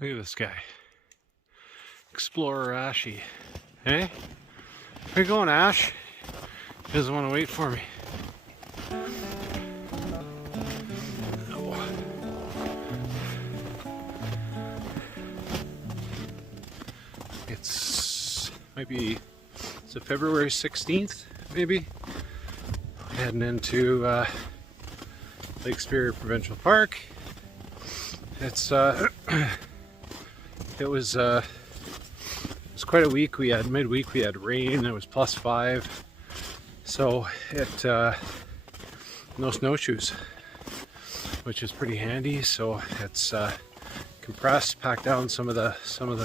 Look at this guy. Explorer Ashy. Hey? Where you going, Ash? He doesn't want to wait for me. Oh. It's February 16th, maybe? Heading into Lake Superior Provincial Park. It's it was quite a week. We had midweek, we had rain. It was +5, so no snowshoes, which is pretty handy. So it's compressed, packed down some of the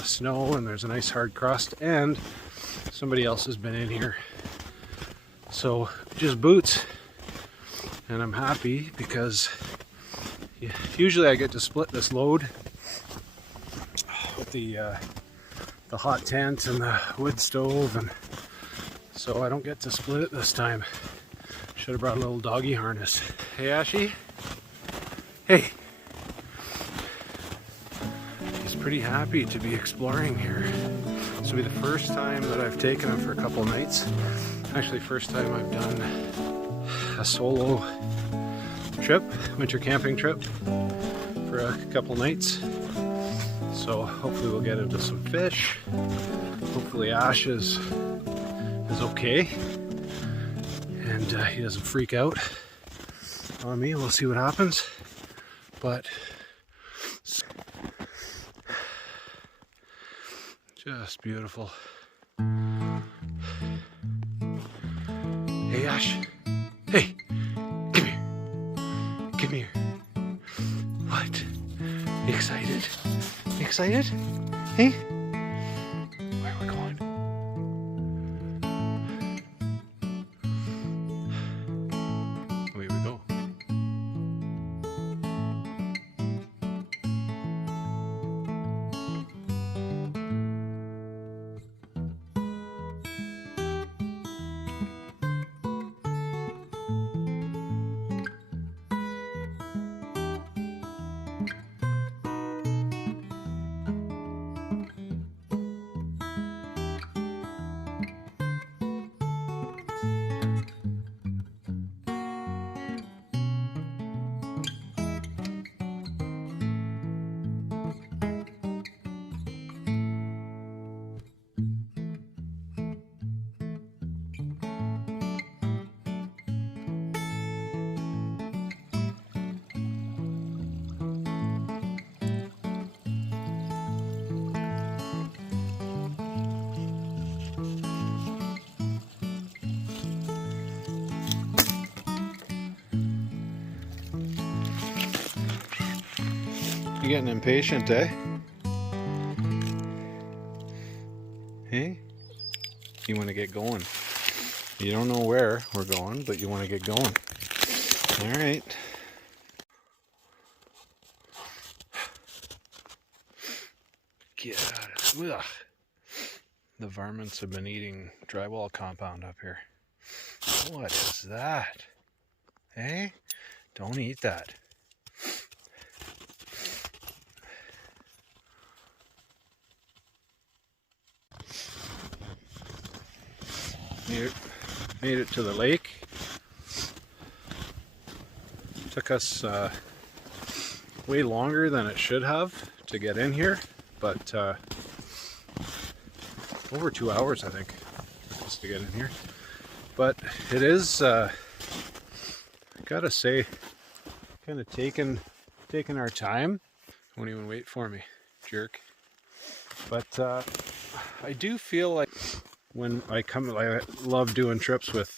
snow, and there's a nice hard crust. And somebody else has been in here, so just boots. And I'm happy because usually I get to split this load with the hot tent and the wood stove, and so I don't get to split it this time. Should have brought a little doggy harness. Hey, Ashy. Hey. He's pretty happy to be exploring here. This will be the first time that I've taken him for a couple nights. Actually, first time I've done a solo trip, winter camping trip, for a couple nights. So hopefully we'll get into some fish. Hopefully Ash is okay and he doesn't freak out on me. We'll see what happens. But just beautiful. Hey, Ash. Hey, come here. Come here. What? You excited? You excited? Hey? Where are we going? Away we go. You're getting impatient, eh? Hey? You want to get going. You don't know where we're going, but you want to get going. All right. Get out of it. Ugh. The varmints have been eating drywall compound up here. What is that? Hey? Don't eat that. Made it to the lake. Took us way longer than it should have to get in here, but over 2 hours I think took us to get in here. But it is, I gotta say, kind of taking our time. Won't even wait for me, jerk. But I do feel like when I come, I love doing trips with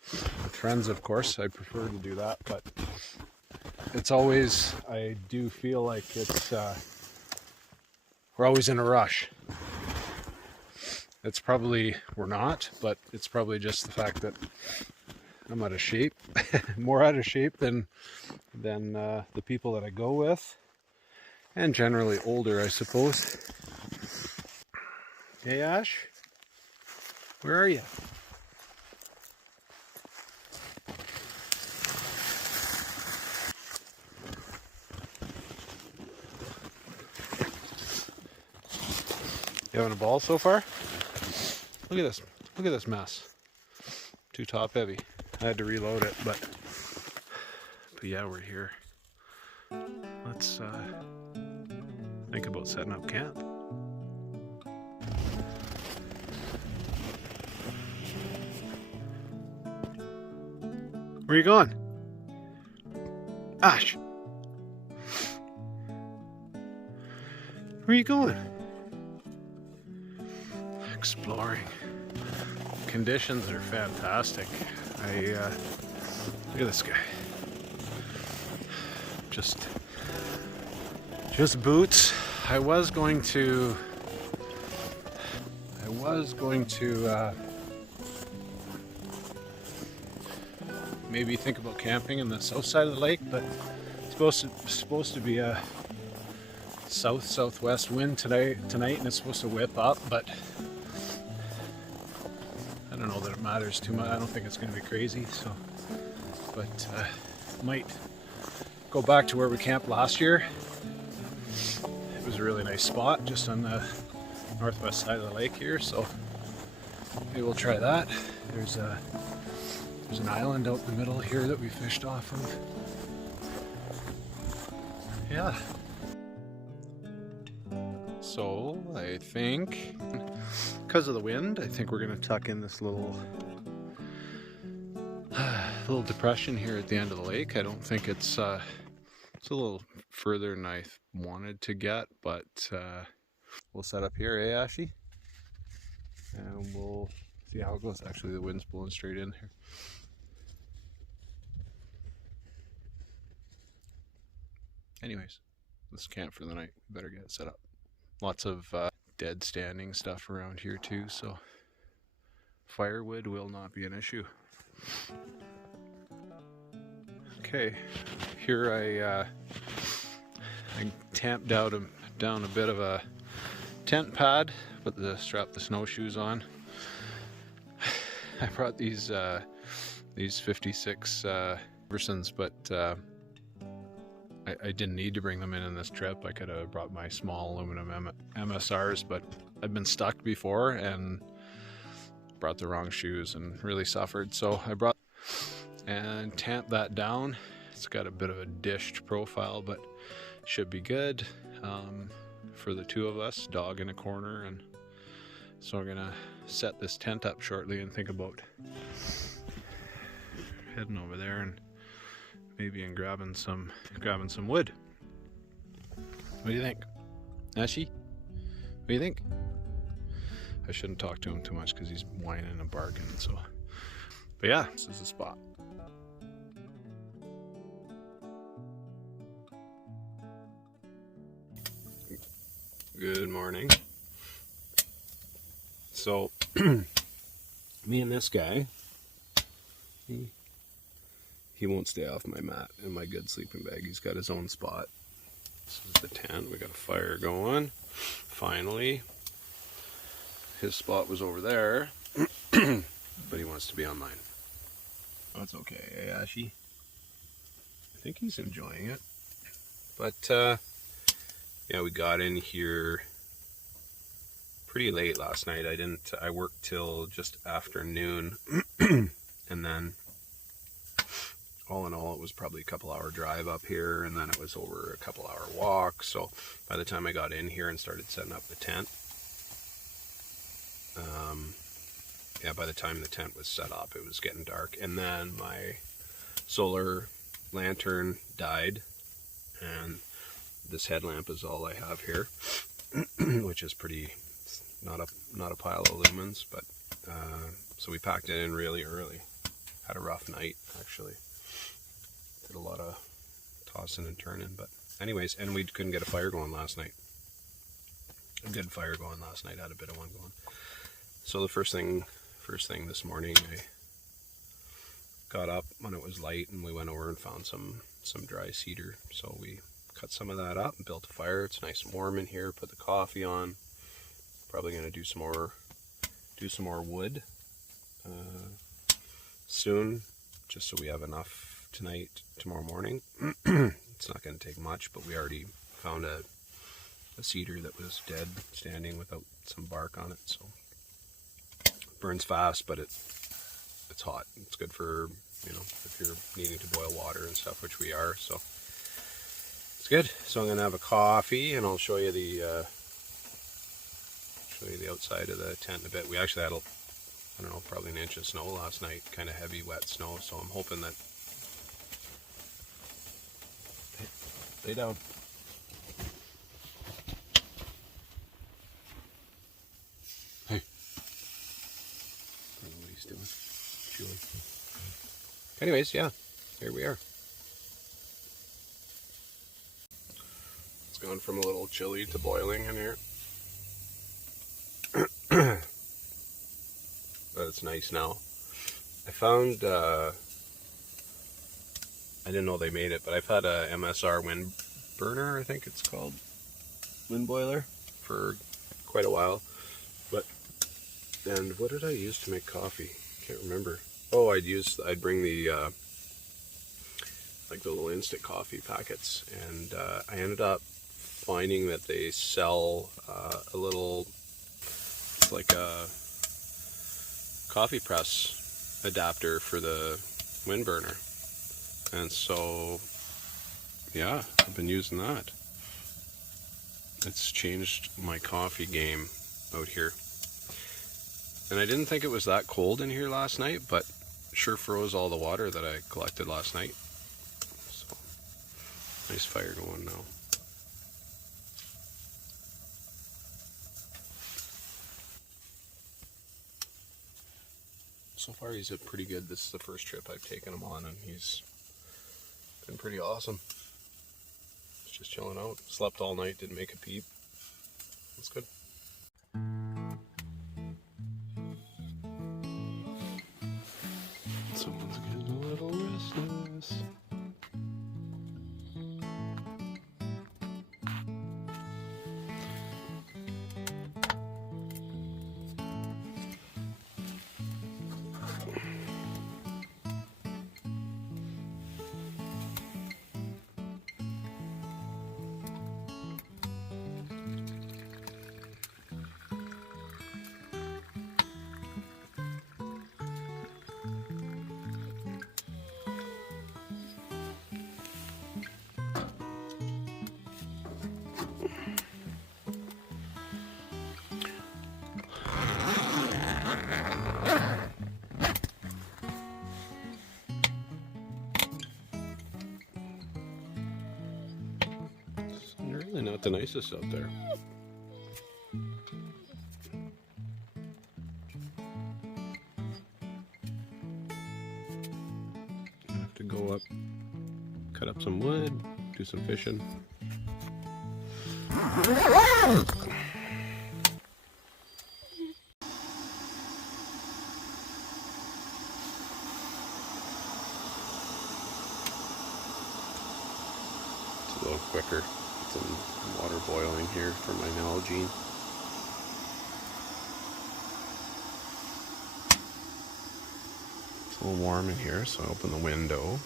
friends, of course. I prefer to do that, but it's always, I do feel like it's, we're always in a rush. It's probably, we're not, but it's probably just the fact that I'm out of shape, more out of shape than the people that I go with, and generally older, I suppose. Hey, Ash? Where are you? You having a ball so far? Look at this. Look at this mess. Too top heavy. I had to reload it, but yeah, we're here. Let's think about setting up camp. Where are you going? Ash! Where are you going? Exploring. Conditions are fantastic. Look at this guy. Just boots. I was going to maybe think about camping in the south side of the lake, but it's supposed to be a southwest wind tonight, and it's supposed to whip up, but I don't know that it matters too much. I don't think it's going to be crazy, so, but might go back to where we camped last year. It was a really nice spot just on the northwest side of the lake here, so maybe we'll try that. There's an island out in the middle here that we fished off of. Yeah. So I think, because of the wind, I think we're going to tuck in this little depression here at the end of the lake. I don't think it's a little further than I wanted to get, but we'll set up here, eh, Ashy? And we'll see how it goes. Actually, the wind's blowing straight in here. Anyways, this is camp for the night. We better get it set up. Lots of dead standing stuff around here too, so firewood will not be an issue. Okay, here I tamped down a bit of a tent pad, strap the snowshoes on. I brought these 56 Iversons, but I didn't need to bring them in this trip. I could have brought my small aluminum MSRs, but I've been stuck before and brought the wrong shoes and really suffered. So I brought and tamped that down. It's got a bit of a dished profile, but should be good for the two of us, dog in a corner. And so we're gonna set this tent up shortly and think about heading over there and maybe grabbing some wood. What do you think, Ashy? What do you think? I shouldn't talk to him too much because he's whining and barking. So, but yeah, this is the spot. Good morning. So, me and this guy. He won't stay off my mat in my good sleeping bag. He's got his own spot. This is the tent. We got a fire going. Finally. His spot was over there, but he wants to be on mine. That's okay, eh, Ashy? I think he's enjoying it. But, yeah, we got in here pretty late last night. I worked till just after noon, and then all in all, it was probably a couple-hour drive up here, and then it was over a couple-hour walk. So by the time I got in here and started setting up the tent, yeah, by the time the tent was set up, it was getting dark. And then my solar lantern died, and this headlamp is all I have here, which is pretty, not a pile of lumens, but so we packed it in really early. Had a rough night, actually. Did a lot of tossing and turning, but anyways, and we couldn't get a fire going last night. A good fire going last night, had a bit of one going. So the first thing this morning, I got up when it was light and we went over and found some dry cedar. So we cut some of that up and built a fire. It's nice and warm in here. Put the coffee on. Probably gonna do some more wood soon, just so we have enough tomorrow morning. It's not going to take much, but we already found a cedar that was dead, standing without some bark on it. So it burns fast, but it's hot. It's good for, you know, if you're needing to boil water and stuff, which we are. So it's good. So I'm gonna have a coffee, and I'll show you the outside of the tent in a bit. We actually had I don't know, probably an inch of snow last night, kind of heavy, wet snow. So I'm hoping that. Lay down. Hey. I don't know what he's doing. Chewing. Anyways, yeah, here we are. It's gone from a little chilly to boiling in here. But it's nice now. I found, I didn't know they made it, but I've had a MSR wind burner, I think it's called, wind boiler, for quite a while. And what did I use to make coffee? Can't remember. Oh, I'd bring the like the little instant coffee packets, and I ended up finding that they sell a little, it's like a coffee press adapter for the wind burner, and so yeah, I've been using that. It's changed my coffee game out here. And I didn't think it was that cold in here last night, but sure froze all the water that I collected last night. So nice fire going now. So far he's pretty good. This is the first trip I've taken him on, and he's been pretty awesome. He's just chilling out. Slept all night, didn't make a peep. That's good. Someone's getting a little restless. They're really not the nicest out there. I have to go up, cut up some wood, do some fishing. It's a little quicker. Some water boiling here for my Nalgene. It's a little warm in here, so I open the window.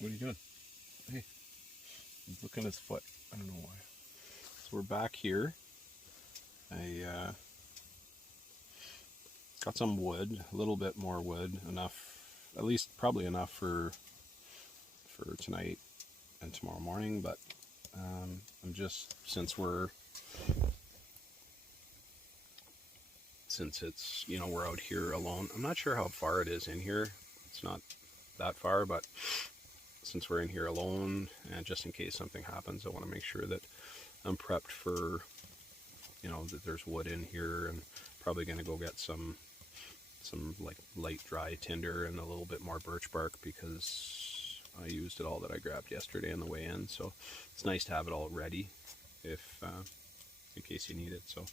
What are you doing? Hey, he's looking at his foot. I don't know why. So we're back here. I got some wood, a little bit more wood, enough, at least probably enough for tonight and tomorrow morning. But I'm just, since it's, you know, we're out here alone. I'm not sure how far it is in here. It's not that far, but since we're in here alone, and just in case something happens, I want to make sure that I'm prepped for, you know, that there's wood in here, and probably going to go get some like light dry tinder and a little bit more birch bark, because I used it all that I grabbed yesterday on the way in. So it's nice to have it all ready if in case you need it. So,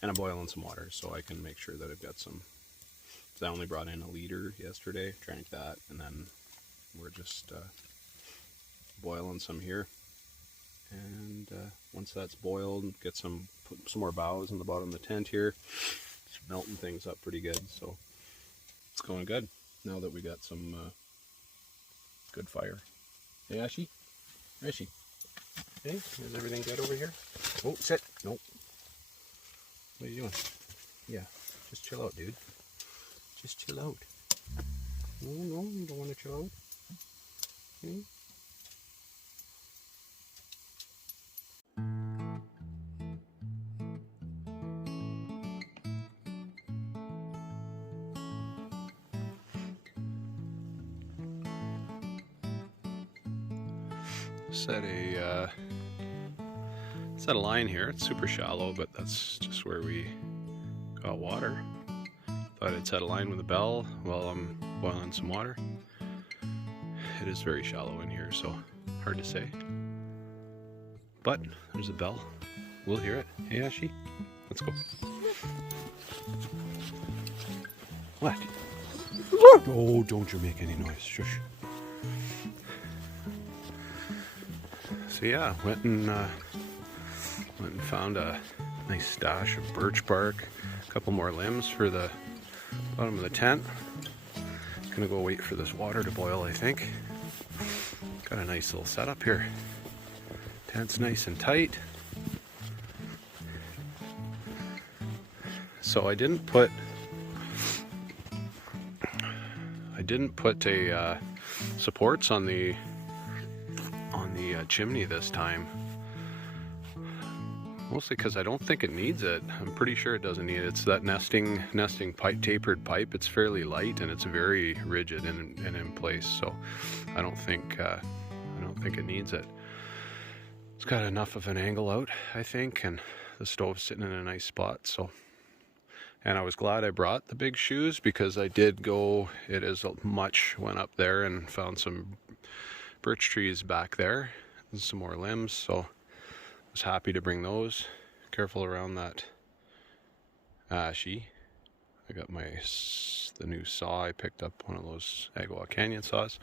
and I'm boiling some water so I can make sure that I've got some. I only brought in 1 liter yesterday, drank that, and then we're just boiling some here. And once that's boiled, put some more boughs in the bottom of the tent here. It's melting things up pretty good, so it's going good now that we got some good fire. Hey, Ashi? Ashi? Hey, is everything good over here? Oh, sit. Nope. What are you doing? Yeah, just chill out, dude. Just chill out. No, you don't want to chill out. Hmm? Set a line here. It's super shallow, but that's just where we got water. Thought I'd set a line with a bell while I'm boiling some water. It is very shallow in here, so hard to say. But there's a bell. We'll hear it. Hey, Ashi, let's go. What? Oh, don't you make any noise. Shush. So yeah, went and found a nice stash of birch bark, a couple more limbs for the bottom of the tent. Gonna go wait for this water to boil, I think. Got a nice little setup here. Tent's nice and tight. So I didn't put a supports on the chimney this time. Mostly because I don't think it needs it. I'm pretty sure it doesn't need it. It's that nesting pipe, tapered pipe. It's fairly light and it's very rigid and in place. So I don't think it needs it. It's got enough of an angle out, I think, and the stove's sitting in a nice spot. So, and I was glad I brought the big shoes, because I did go. It is much. Went up there and found some birch trees back there and some more limbs. So was happy to bring those. Careful around that Ashi. I got the new saw. I picked up one of those Agua Canyon saws.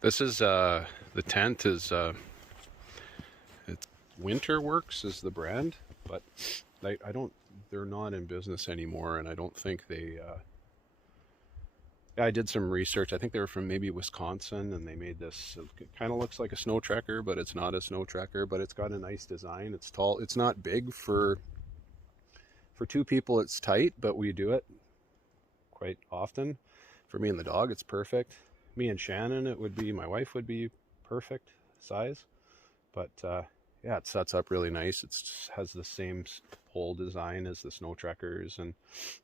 This is the tent is it's Winterworks is the brand, but they're not in business anymore, and I don't think they I did some research. I think they were from maybe Wisconsin, and they made this. It kind of looks like a snow tracker, but it's not a snow tracker. But it's got a nice design. It's tall. It's not big for 2 people. It's tight, but we do it quite often. For me and the dog, it's perfect. Me and Shannon, my wife would be perfect size. But yeah, it sets up really nice. It has the same pole design as the snow trackers, and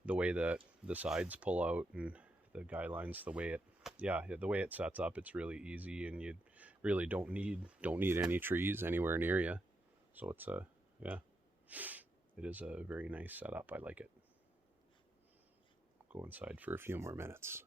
the way that the sides pull out and the guidelines, the way it sets up, it's really easy, and you really don't need any trees anywhere near you. So it's it is a very nice setup. I like it. Go inside for a few more minutes.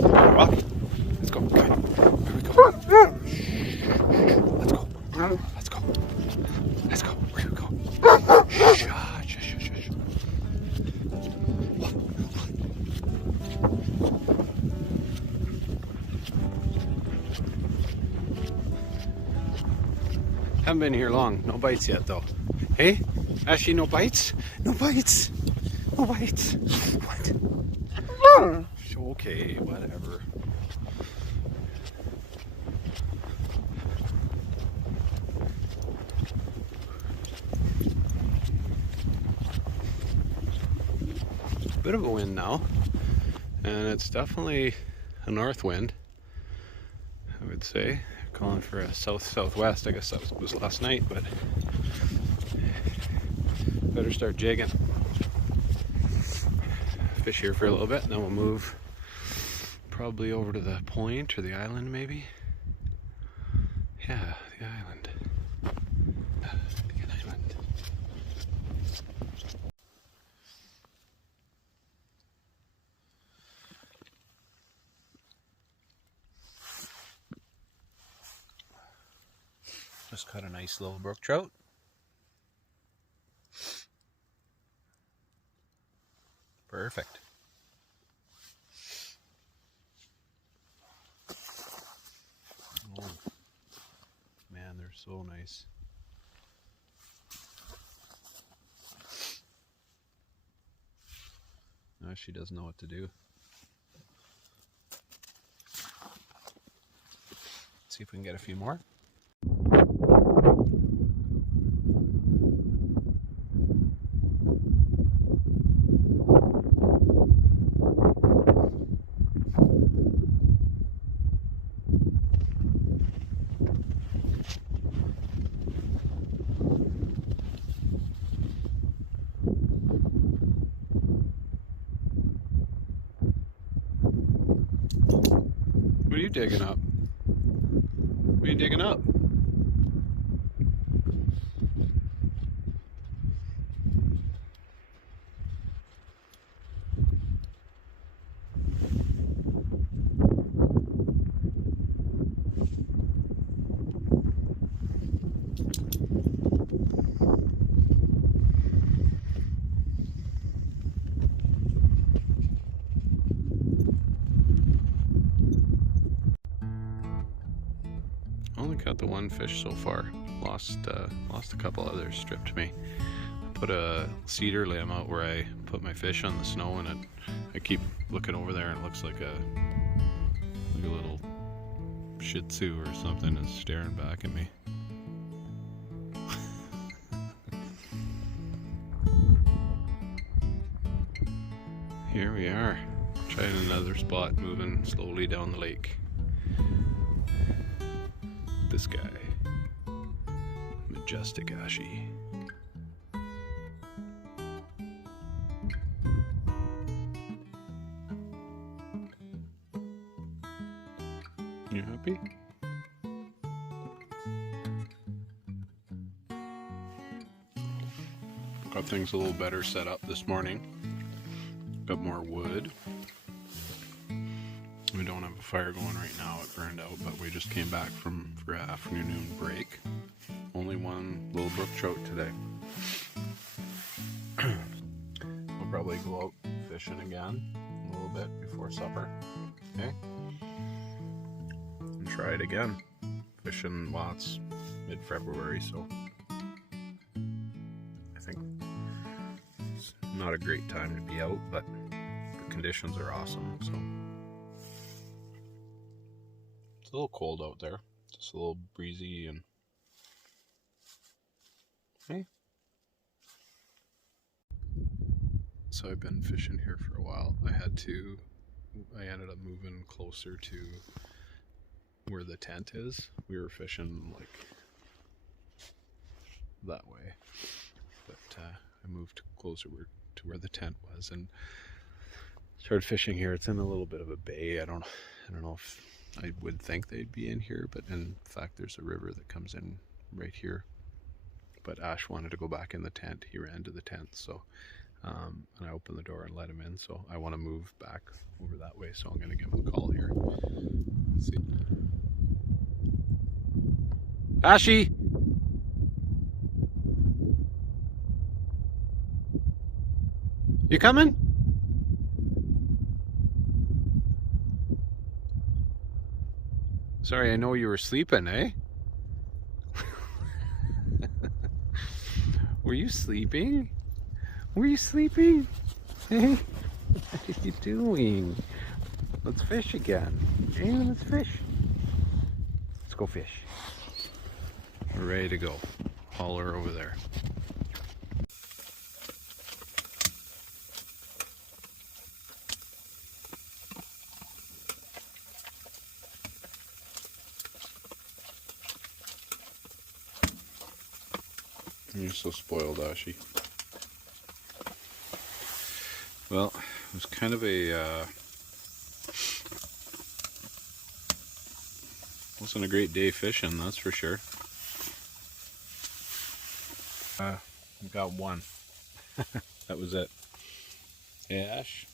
Rocky, let's go. Come on. Here we go. Let's go. Let's go. Let's go. Where do we go? Shush, shush, shush, shush. Haven't been here long. No bites yet, though. Hey, Ashley, no bites? No bites. No bites. What? Okay, whatever. Bit of a wind now, and it's definitely a north wind, I would say. Calling for a south-southwest. I guess that was last night, but better start jigging. Fish here for a little bit, and then we'll move probably over to the point or the island, maybe. Yeah, the island. The island. Just caught a nice little brook trout. Perfect. Oh, man, they're so nice. Now she doesn't know what to do. Let's see if we can get a few more. What are you digging up? What are you digging up? Only caught the one fish so far. Lost a couple others. Stripped me. Put a cedar limb out where I put my fish on the snow, and I keep looking over there, and it looks like a little Shih Tzu or something is staring back at me. Here we are, trying another spot, moving slowly down the lake. This guy, Majestic Ashi. You happy? Got things a little better set up this morning. Got more wood. We don't have a fire going right now, it burned out, but we just came back for afternoon break. Only one little brook trout today. We'll probably go out fishing again a little bit before supper. Okay? And try it again. Fishing lots mid-February, so I think it's not a great time to be out, but the conditions are awesome, so. It's a little cold out there, just a little breezy, and hey. So I've been fishing here for a while. I ended up moving closer to where the tent is. We were fishing like that way, but I moved closer to where the tent was and started fishing here. It's in a little bit of a bay. I don't know if I would think they'd be in here, but in fact there's a river that comes in right here. But Ash wanted to go back in the tent. He ran to the tent, so And I opened the door and let him in, so I want to move back over that way, so I'm going to give him a call here. Let's see. Ashy! You coming? Sorry, I know you were sleeping, eh? Were you sleeping? Were you sleeping? Hey, what are you doing? Let's fish again. Hey, let's fish. Let's go fish. We're ready to go. Holler over there. You're so spoiled, Ashi. Well, it was kind of a wasn't a great day fishing, that's for sure. We got one. That was it. Hey, Ash.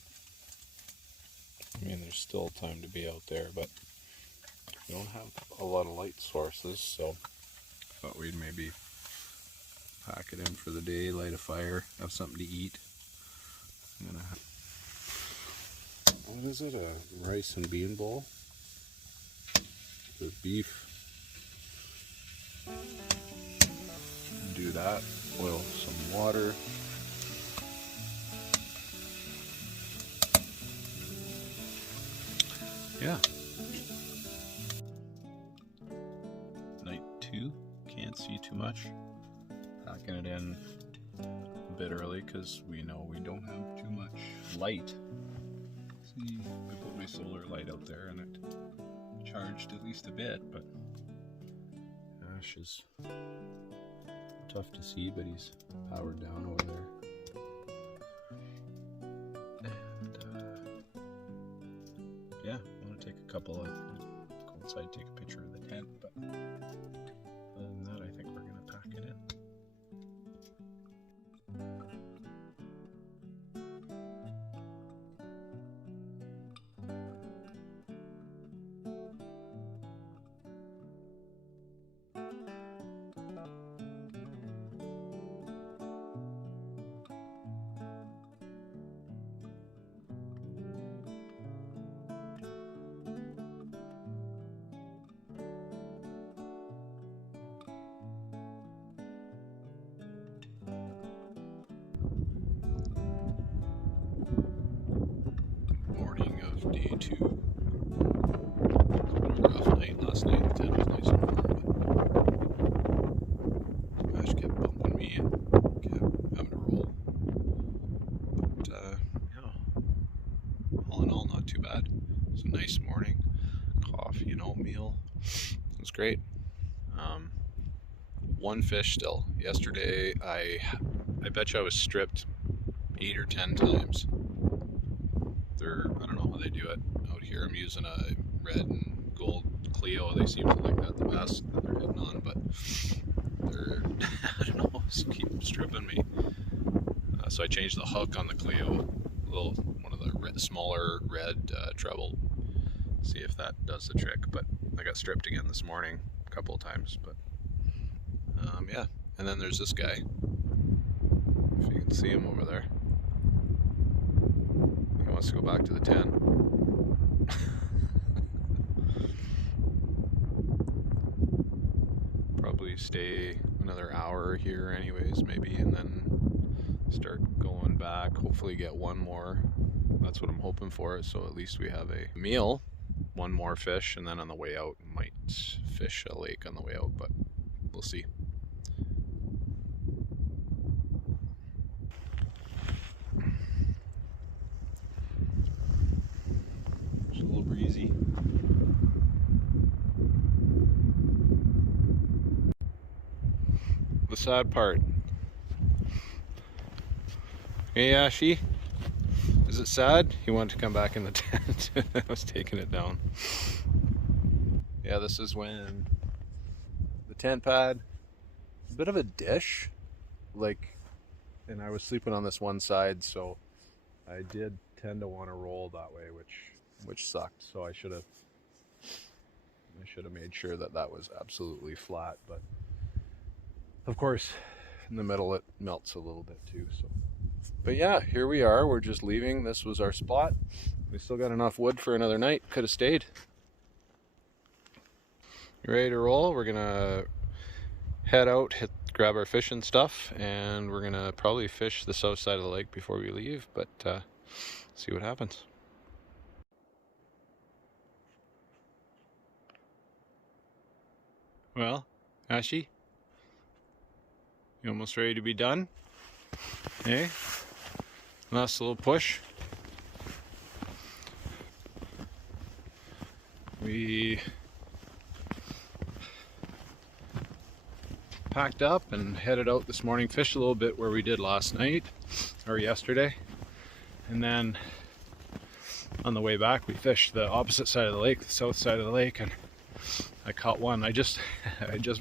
I mean, there's still time to be out there, but we don't have a lot of light sources, so I thought we'd maybe pack it in for the day, light a fire, have something to eat. I'm gonna have, what is it, a rice and bean bowl with beef. Do that, boil some water. Yeah. Night 2, can't see too much. Packing it in a bit early because we know we don't have too much light. See, I put my solar light out there and it charged at least a bit, but Ash is tough to see, but he's powered down over there. And yeah, I want to take a couple of, go inside, take a picture of the tent, but other than that, I think we're going to pack it in. Day 2. It's been a rough night last night. The tent was nice and warm, but Ash kept bumping me and kept having to roll. But yeah, all in all, not too bad. It was a nice morning. Coffee and oatmeal. It was great. One fish still. Yesterday, I bet you I was stripped 8 or 10 times. I don't know how they do it out here. I'm using a red and gold Clio. They seem to like that the best that they're hitting on, but they're, I don't know, just keep stripping me. So I changed the hook on the Clio, one of the smaller red treble. See if that does the trick, but I got stripped again this morning a couple of times, but yeah. And then there's this guy, if you can see him over there. He wants to go back to the tent. Probably stay another hour here anyways, maybe, and then start going back. Hopefully get one more. That's what I'm hoping for, so at least we have a meal, one more fish, and then on the way out, might fish a lake on the way out, but we'll see. It's a little breezy. The sad part. Hey, Ashi, is it sad? He wanted to come back in the tent. I was taking it down. Yeah, this is when the tent pad, a bit of a dish, like and I was sleeping on this one side, so I did tend to want to roll that way, which sucked. So I should have made sure that that was absolutely flat, but of course in the middle it melts a little bit too. So, but yeah, here we are. We're just leaving. This was our spot. We still got enough wood for another night. Could have stayed. You ready to roll? We're gonna head out, grab our fishing stuff, and we're gonna probably fish the south side of the lake before we leave, but see what happens. Well, Ashy, you almost ready to be done? Hey, last little push. We packed up and headed out this morning, fished a little bit where we did last night or yesterday, and then on the way back we fished the opposite side of the lake, the south side of the lake, and I caught one. I just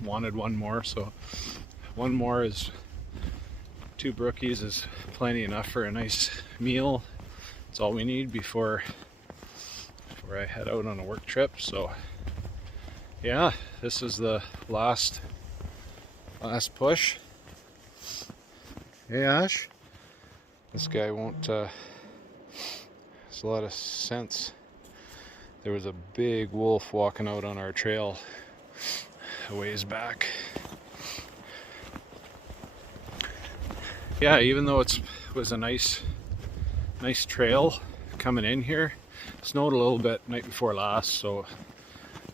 wanted one more, so one more is 2 brookies is plenty enough for a nice meal. It's all we need before I head out on a work trip. So yeah, this is the last push. Hey Ash, this guy won't there's a lot of sense. There was a big wolf walking out on our trail a ways back. Yeah, even though it was a nice trail coming in here, it snowed a little bit night before last, so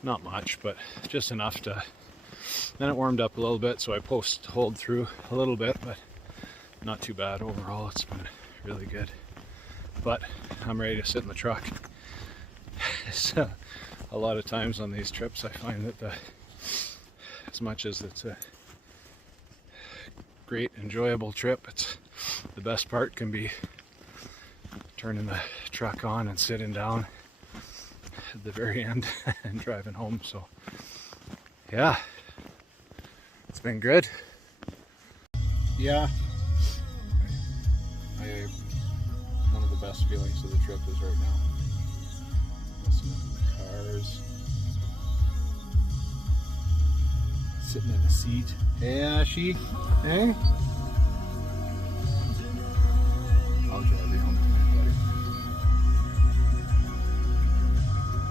not much, but just enough to. Then it warmed up a little bit, so I holed through a little bit, but not too bad overall. It's been really good. But I'm ready to sit in the truck. So a lot of times on these trips I find that as much as it's a great enjoyable trip, it's the best part can be turning the truck on and sitting down at the very end and driving home. So yeah, it's been good. Yeah, one of the best feelings of the trip is right now listening to the cars, sitting in the seat. Hey Ashy, hey? I'll drive you home.